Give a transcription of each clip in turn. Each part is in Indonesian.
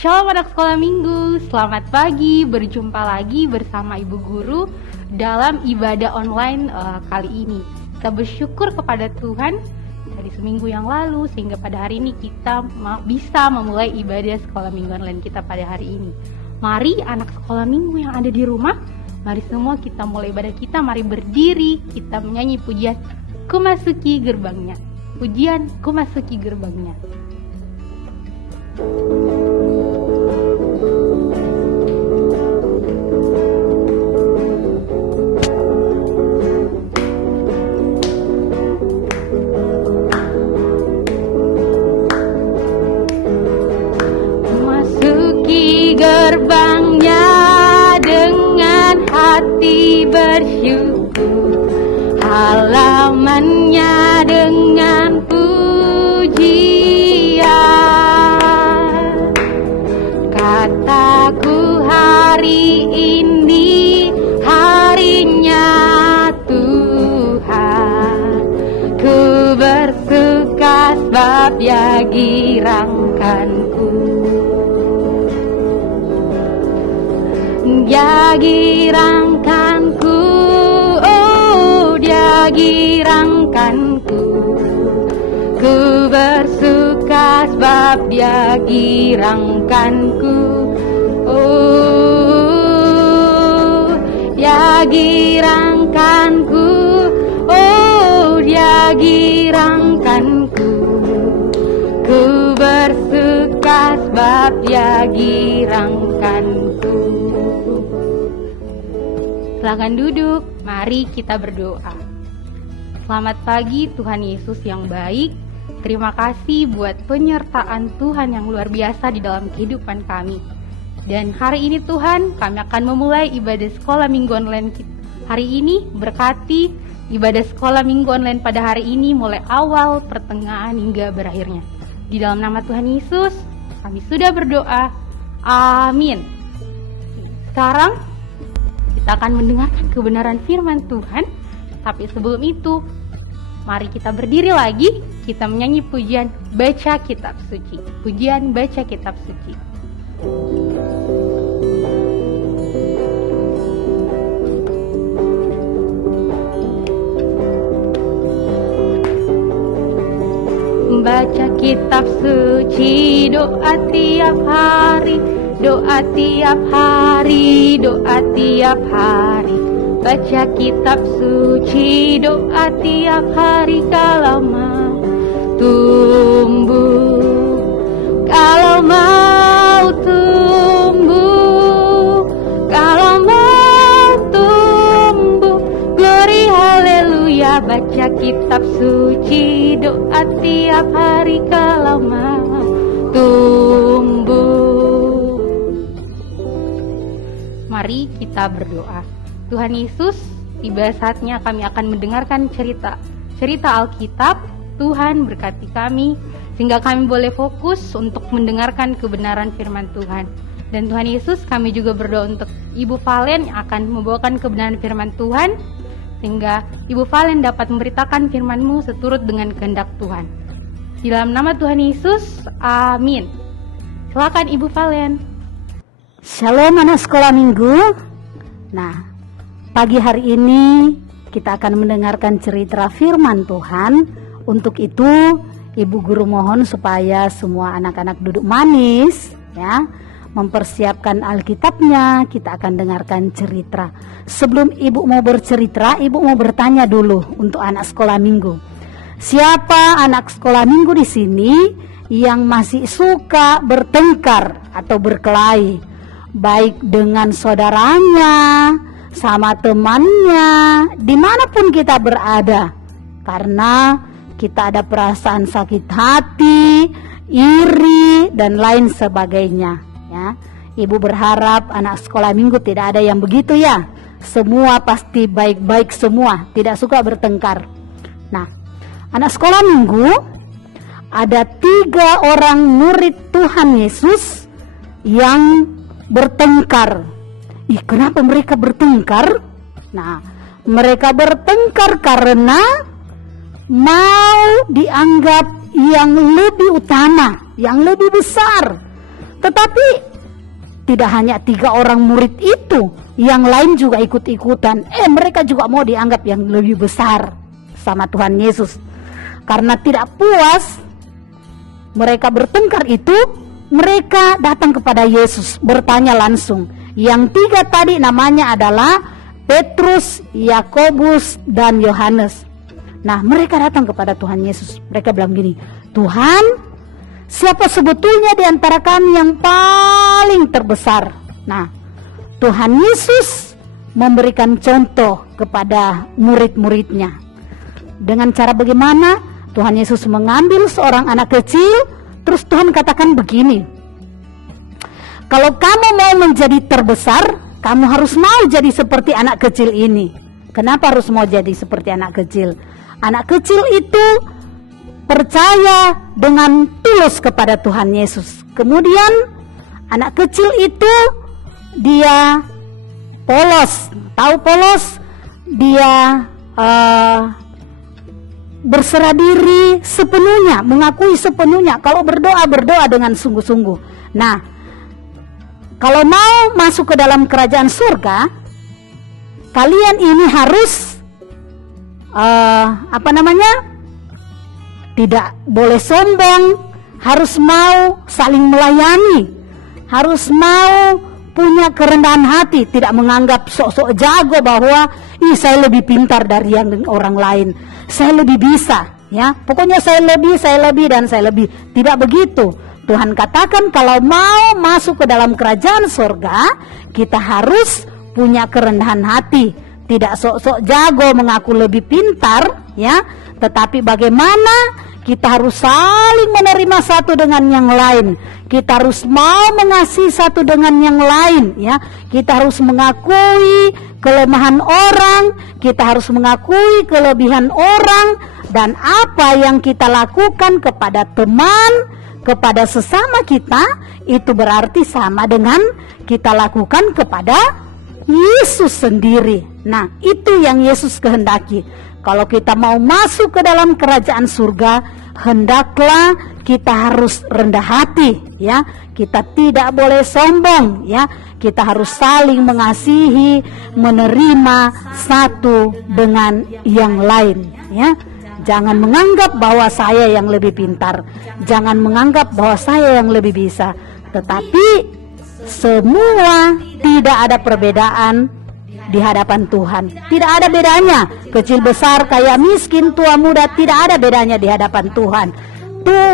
Shalom anak sekolah minggu, selamat pagi, berjumpa lagi bersama Ibu Guru dalam ibadah online kali ini. Kita bersyukur kepada Tuhan dari seminggu yang lalu sehingga pada hari ini kita bisa memulai ibadah sekolah minggu online kita pada hari ini. Mari anak sekolah minggu yang ada di rumah, mari semua kita mulai ibadah kita, mari berdiri, kita menyanyi pujian Ku masuki gerbangnya. Pujian Ku masuki gerbangnya. Gerbangnya dengan hati bersyukur, halamannya dengan pujian. Kataku hari ini harinya Tuhan, ku bersuka sebab Dia girangkanku. Dia girangkanku, oh Dia girangkanku. Ku bersuka sebab Dia girangkanku. Oh Dia girangkanku, oh Dia girangkanku. Ku bersuka sebab Dia girangkanku. Silakan duduk, mari kita berdoa. Selamat pagi Tuhan Yesus yang baik. Terima kasih buat penyertaan Tuhan yang luar biasa di dalam kehidupan kami. Dan hari ini Tuhan, kami akan memulai ibadah sekolah minggu online kita. Hari ini berkati ibadah sekolah minggu online pada hari ini mulai awal, pertengahan hingga berakhirnya. Di dalam nama Tuhan Yesus, kami sudah berdoa. Amin. Sekarang kita akan mendengarkan kebenaran firman Tuhan. Tapi sebelum itu, mari kita berdiri lagi. Kita menyanyi pujian baca kitab suci. Pujian baca kitab suci. Baca kitab suci, doa tiap hari. Doa tiap hari, doa tiap hari. Baca kitab suci, doa tiap hari. Kalau mau tumbuh, kalau mau tumbuh, kalau mau tumbuh, glory haleluya. Baca kitab suci, doa tiap hari. Kalau mau tumbuh. Mari kita berdoa. Tuhan Yesus, tiba saatnya kami akan mendengarkan cerita Alkitab. Tuhan berkati kami, sehingga kami boleh fokus untuk mendengarkan kebenaran firman Tuhan. Dan Tuhan Yesus, kami juga berdoa untuk Ibu Valen yang akan membawakan kebenaran firman Tuhan, sehingga Ibu Valen dapat memberitakan firman-Mu seturut dengan kehendak Tuhan. Di dalam nama Tuhan Yesus, amin. Silakan Ibu Valen. Shalom anak sekolah minggu. Nah, pagi hari ini kita akan mendengarkan cerita firman Tuhan. Untuk itu, Ibu Guru mohon supaya semua anak-anak duduk manis, ya, mempersiapkan Alkitabnya. Kita akan dengarkan cerita. Sebelum Ibu mau bercerita, Ibu mau bertanya dulu untuk anak sekolah minggu. Siapa anak sekolah minggu di sini yang masih suka bertengkar atau berkelahi? Baik dengan saudaranya, sama temannya, dimanapun kita berada. Karena kita ada perasaan sakit hati, iri, dan lain sebagainya, ya. Ibu berharap anak sekolah minggu tidak ada yang begitu, ya. Semua pasti baik-baik semua, tidak suka bertengkar. Nah, anak sekolah minggu, ada 3 orang murid Tuhan Yesus yang bertengkar. Kenapa mereka bertengkar? Nah, mereka bertengkar karena mau dianggap yang lebih utama, yang lebih besar. Tetapi tidak hanya 3 orang murid itu, yang lain juga ikut-ikutan. Mereka juga mau dianggap yang lebih besar sama Tuhan Yesus. Karena tidak puas mereka bertengkar itu, mereka datang kepada Yesus bertanya langsung. Yang 3 tadi namanya adalah Petrus, Yakobus, dan Yohanes. Nah, mereka datang kepada Tuhan Yesus. Mereka bilang gini, Tuhan, siapa sebetulnya di antara kami yang paling terbesar? Nah, Tuhan Yesus memberikan contoh kepada murid-muridnya. Dengan cara bagaimana? Tuhan Yesus mengambil seorang anak kecil, terus Tuhan katakan begini, kalau kamu mau menjadi terbesar, kamu harus mau jadi seperti anak kecil ini. Kenapa harus mau jadi seperti anak kecil? Anak kecil itu percaya dengan tulus kepada Tuhan Yesus. Kemudian anak kecil itu dia polos. Tahu polos? Dia berserah diri sepenuhnya, mengakui sepenuhnya. Kalau berdoa, berdoa dengan sungguh-sungguh. Nah, kalau mau masuk ke dalam kerajaan surga, kalian ini harus tidak boleh sombong, harus mau saling melayani, harus mau punya kerendahan hati, tidak menganggap sok-sok jago bahwa saya lebih pintar dari yang orang lain, saya lebih bisa, ya. Pokoknya saya lebih dan saya lebih. Tidak begitu. Tuhan katakan kalau mau masuk ke dalam kerajaan surga, kita harus punya kerendahan hati, tidak sok-sok jago mengaku lebih pintar, ya. Tetapi bagaimana kita harus saling menerima satu dengan yang lain. Kita harus mau mengasihi satu dengan yang lain, ya. Kita harus mengakui kelemahan orang, kita harus mengakui kelebihan orang, dan apa yang kita lakukan kepada teman, kepada sesama kita, itu berarti sama dengan kita lakukan kepada Yesus sendiri. Nah, itu yang Yesus kehendaki. Kalau kita mau masuk ke dalam kerajaan surga, hendaklah kita harus rendah hati, ya. Kita tidak boleh sombong, ya. Kita harus saling mengasihi, menerima satu dengan yang lain, ya. Jangan menganggap bahwa saya yang lebih pintar, jangan menganggap bahwa saya yang lebih bisa. Tetapi semua tidak ada perbedaan di hadapan Tuhan. Tidak ada bedanya, kecil besar, kaya miskin, tua muda, tidak ada bedanya di hadapan Tuhan.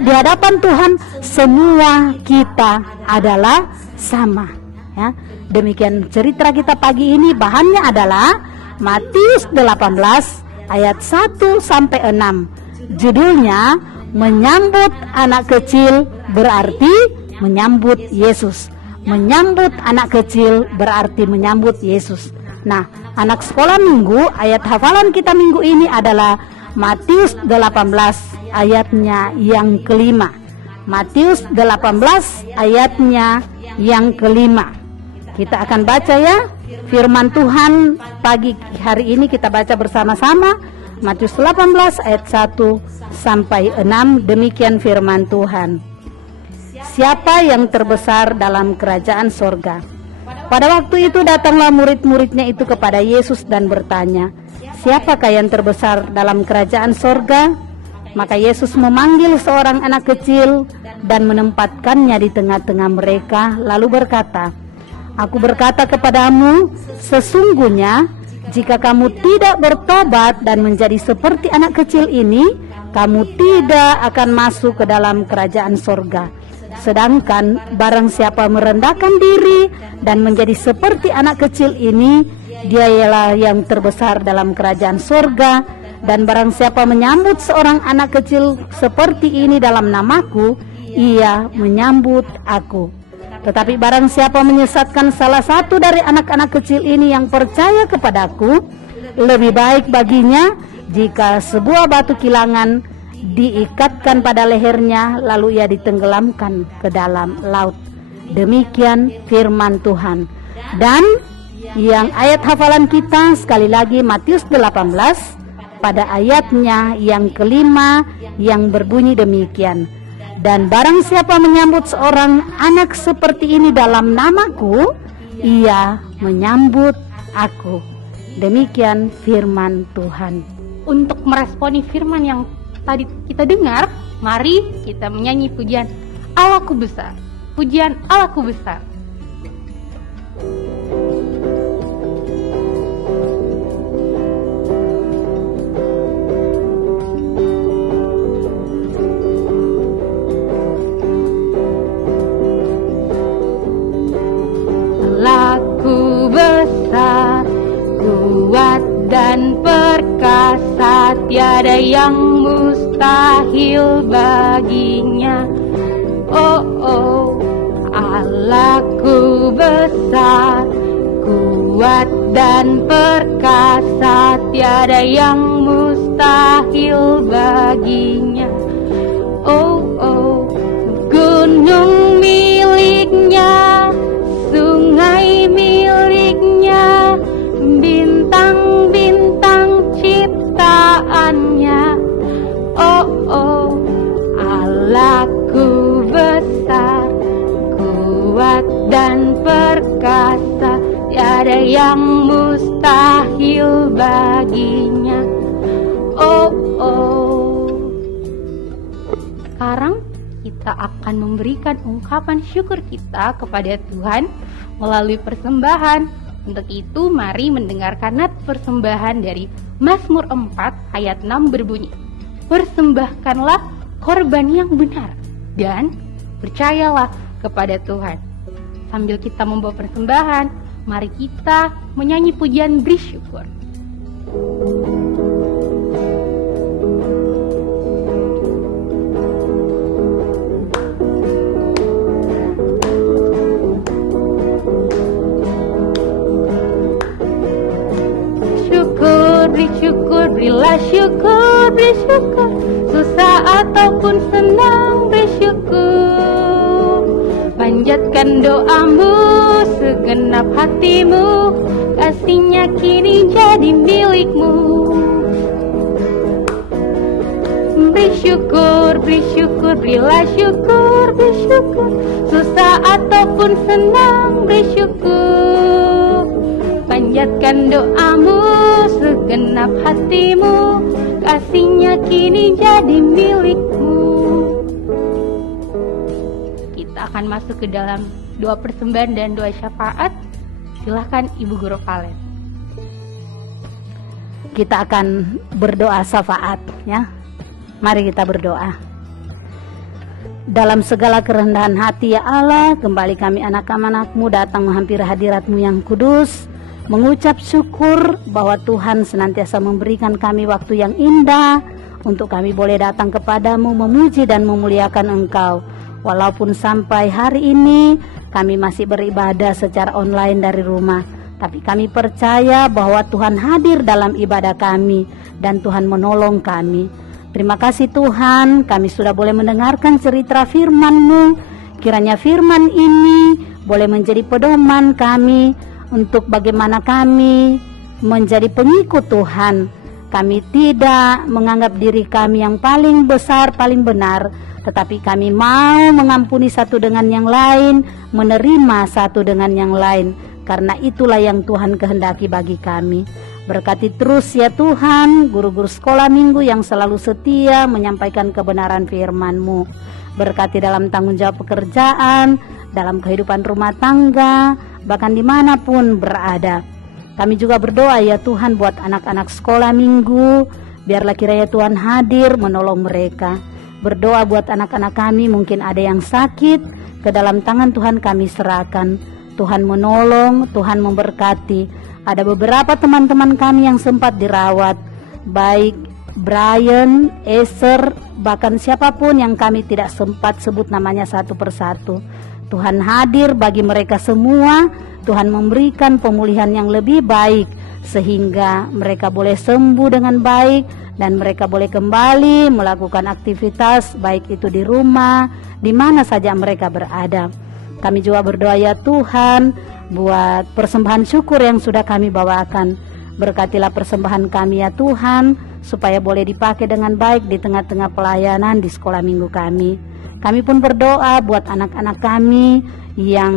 Di hadapan Tuhan semua kita adalah sama, ya. Demikian cerita kita pagi ini. Bahannya adalah Matius 18 ayat 1 sampai 6. Judulnya menyambut anak kecil berarti menyambut Yesus. Menyambut anak kecil berarti menyambut Yesus. Nah, anak sekolah minggu, ayat hafalan kita minggu ini adalah Matius 18 ayatnya yang kelima. Matius 18 ayatnya yang kelima. Kita akan baca, ya, firman Tuhan pagi hari ini. Kita baca bersama-sama Matius 18 ayat 1 sampai 6. Demikian firman Tuhan. Siapa yang terbesar dalam kerajaan sorga? Pada waktu itu datanglah murid-muridnya itu kepada Yesus dan bertanya, siapakah yang terbesar dalam kerajaan sorga? Maka Yesus memanggil seorang anak kecil dan menempatkannya di tengah-tengah mereka, lalu berkata, Aku berkata kepadamu, sesungguhnya jika kamu tidak bertobat dan menjadi seperti anak kecil ini, kamu tidak akan masuk ke dalam kerajaan sorga. Sedangkan barang siapa merendahkan diri dan menjadi seperti anak kecil ini, dia ialah yang terbesar dalam kerajaan surga. Dan barang siapa menyambut seorang anak kecil seperti ini dalam namaku, ia menyambut aku. Tetapi barang siapa menyesatkan salah satu dari anak-anak kecil ini yang percaya kepadaku, lebih baik baginya jika sebuah batu kilangan diikatkan pada lehernya, lalu ia ditenggelamkan ke dalam laut. Demikian firman Tuhan. Dan yang ayat hafalan kita sekali lagi Matius 18 pada ayatnya yang kelima yang berbunyi demikian. Dan barang siapa menyambut seorang anak seperti ini dalam namaku, ia menyambut aku. Demikian firman Tuhan. Untuk meresponi firman yang tadi kita dengar, mari kita menyanyi pujian Allahku besar. Pujian Allahku besar. Allahku besar, kuat dan perkasa, tiada yang mustahil baginya. Oh, oh, Allahku besar, kuat dan perkasa, tiada yang mustahil baginya. Oh, oh, gunung miliknya, sungai miliknya, bintang-bintang ciptaannya. Oh, oh, Allahku besar, kuat dan perkasa, tiada yang mustahil baginya. Oh, oh. Sekarang kita akan memberikan ungkapan syukur kita kepada Tuhan melalui persembahan. Untuk itu mari mendengarkan nat persembahan dari Mazmur 4 ayat 6 berbunyi, persembahkanlah korban yang benar dan percayalah kepada Tuhan. Sambil kita membawa persembahan, mari kita menyanyi pujian beri syukur. Berilah syukur, beri syukur, susah ataupun senang beri syukur. Panjatkan doamu, segenap hatimu, kasihnya kini jadi milikmu. Beri syukur, berilah syukur, beri syukur, susah ataupun senang beri syukur. Panjatkan doamu, segenap hatimu, kasihnya kini jadi milikmu. Kita akan masuk ke dalam doa persembahan dan doa syafaat. Silahkan Ibu Guru Valen. Kita akan berdoa syafaat, ya. Mari kita berdoa. Dalam segala kerendahan hati, ya Allah, kembali kami anak-anak-Mu datang menghampiri hadirat-Mu yang kudus, mengucap syukur bahwa Tuhan senantiasa memberikan kami waktu yang indah untuk kami boleh datang kepadamu, memuji dan memuliakan Engkau. Walaupun sampai hari ini kami masih beribadah secara online dari rumah, tapi kami percaya bahwa Tuhan hadir dalam ibadah kami dan Tuhan menolong kami. Terima kasih Tuhan, kami sudah boleh mendengarkan cerita firman-Mu. Kiranya firman ini boleh menjadi pedoman kami untuk bagaimana kami menjadi pengikut Tuhan. Kami tidak menganggap diri kami yang paling besar, paling benar, tetapi kami mau mengampuni satu dengan yang lain, menerima satu dengan yang lain, karena itulah yang Tuhan kehendaki bagi kami. Berkati terus ya Tuhan guru-guru sekolah minggu yang selalu setia menyampaikan kebenaran firman-Mu. Berkati dalam tanggung jawab pekerjaan, dalam kehidupan rumah tangga, bahkan dimanapun berada. Kami juga berdoa ya Tuhan buat anak-anak sekolah minggu, biarlah kiranya Tuhan hadir menolong mereka. Berdoa buat anak-anak kami, mungkin ada yang sakit, ke dalam tangan Tuhan kami serahkan. Tuhan menolong, Tuhan memberkati. Ada beberapa teman-teman kami yang sempat dirawat, baik Brian, Esther, bahkan siapapun yang kami tidak sempat sebut namanya satu persatu. Tuhan hadir bagi mereka semua. Tuhan memberikan pemulihan yang lebih baik sehingga mereka boleh sembuh dengan baik dan mereka boleh kembali melakukan aktivitas baik itu di rumah, di mana saja mereka berada. Kami juga berdoa ya Tuhan buat persembahan syukur yang sudah kami bawakan. Berkatilah persembahan kami ya Tuhan supaya boleh dipakai dengan baik di tengah-tengah pelayanan di sekolah minggu kami. Kami pun berdoa buat anak-anak kami yang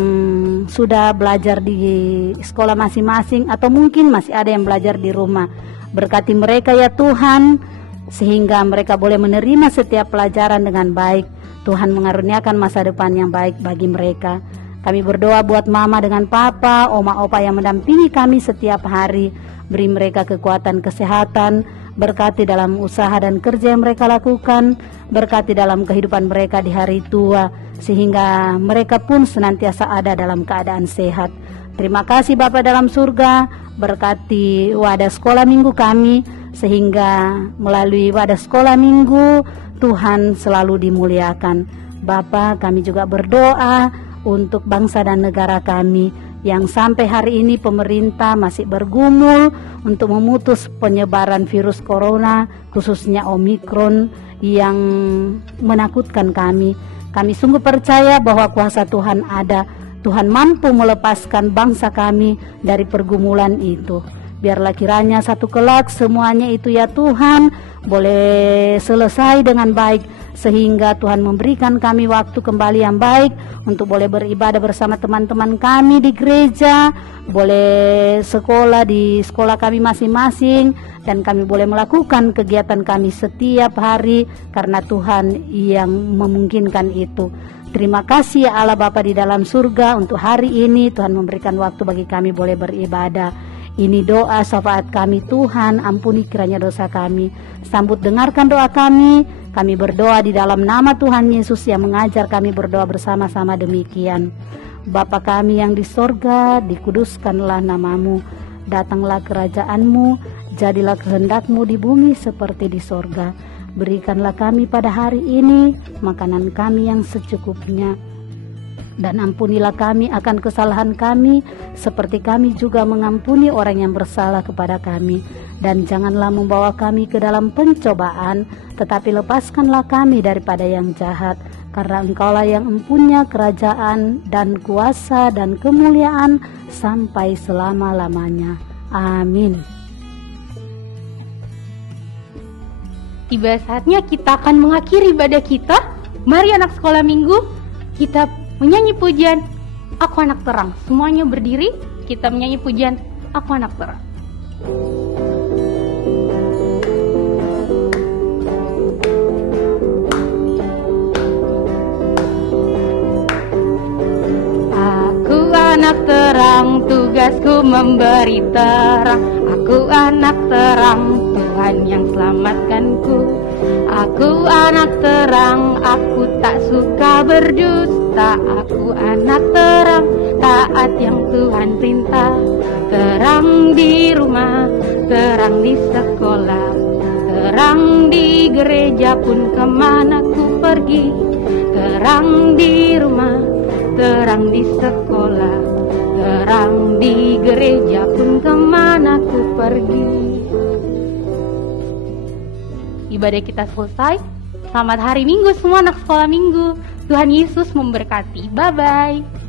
sudah belajar di sekolah masing-masing atau mungkin masih ada yang belajar di rumah. Berkati mereka ya Tuhan, sehingga mereka boleh menerima setiap pelajaran dengan baik. Tuhan mengaruniakan masa depan yang baik bagi mereka. Kami berdoa buat mama dengan papa, oma opa yang mendampingi kami setiap hari. Beri mereka kekuatan kesehatan, berkati dalam usaha dan kerja yang mereka lakukan, berkati dalam kehidupan mereka di hari tua, sehingga mereka pun senantiasa ada dalam keadaan sehat. Terima kasih Bapa dalam surga, berkati wadah sekolah minggu kami, sehingga melalui wadah sekolah minggu Tuhan selalu dimuliakan. Bapa, kami juga berdoa untuk bangsa dan negara kami yang sampai hari ini pemerintah masih bergumul untuk memutus penyebaran virus corona, khususnya Omikron yang menakutkan kami. Kami sungguh percaya bahwa kuasa Tuhan ada. Tuhan mampu melepaskan bangsa kami dari pergumulan itu. Biarlah kiranya satu kelak semuanya itu ya Tuhan boleh selesai dengan baik, sehingga Tuhan memberikan kami waktu kembali yang baik untuk boleh beribadah bersama teman-teman kami di gereja, boleh sekolah di sekolah kami masing-masing, dan kami boleh melakukan kegiatan kami setiap hari karena Tuhan yang memungkinkan itu. Terima kasih ya Allah Bapa di dalam surga, untuk hari ini Tuhan memberikan waktu bagi kami boleh beribadah. Ini doa syafaat kami Tuhan, ampuni kiranya dosa kami. Sambut dengarkan doa kami. Kami berdoa di dalam nama Tuhan Yesus yang mengajar kami berdoa bersama-sama demikian. Bapa kami yang di sorga, dikuduskanlah namamu. Datanglah kerajaanmu, jadilah kehendakmu di bumi seperti di sorga. Berikanlah kami pada hari ini makanan kami yang secukupnya. Dan ampunilah kami akan kesalahan kami, seperti kami juga mengampuni orang yang bersalah kepada kami. Dan janganlah membawa kami ke dalam pencobaan, tetapi lepaskanlah kami daripada yang jahat. Karena Engkaulah yang mempunyai kerajaan dan kuasa dan kemuliaan sampai selama-lamanya. Amin. Tiba saatnya kita akan mengakhiri ibadah kita. Mari anak sekolah minggu, kita menyanyi pujian Aku Anak Terang. Semuanya berdiri, kita menyanyi pujian Aku Anak Terang. Aku anak terang, tugasku memberi terang. Aku anak terang, Tuhan yang selamatkanku. Aku anak terang, aku tak suka berdusta. Aku anak terang, taat yang Tuhan perintah. Terang di rumah, terang di sekolah, terang di gereja pun kemana ku pergi. Terang di rumah, terang di sekolah, terang di gereja pun kemana ku pergi. Ibadah kita selesai. Selamat hari Minggu semua anak sekolah minggu. Tuhan Yesus memberkati. Bye-bye.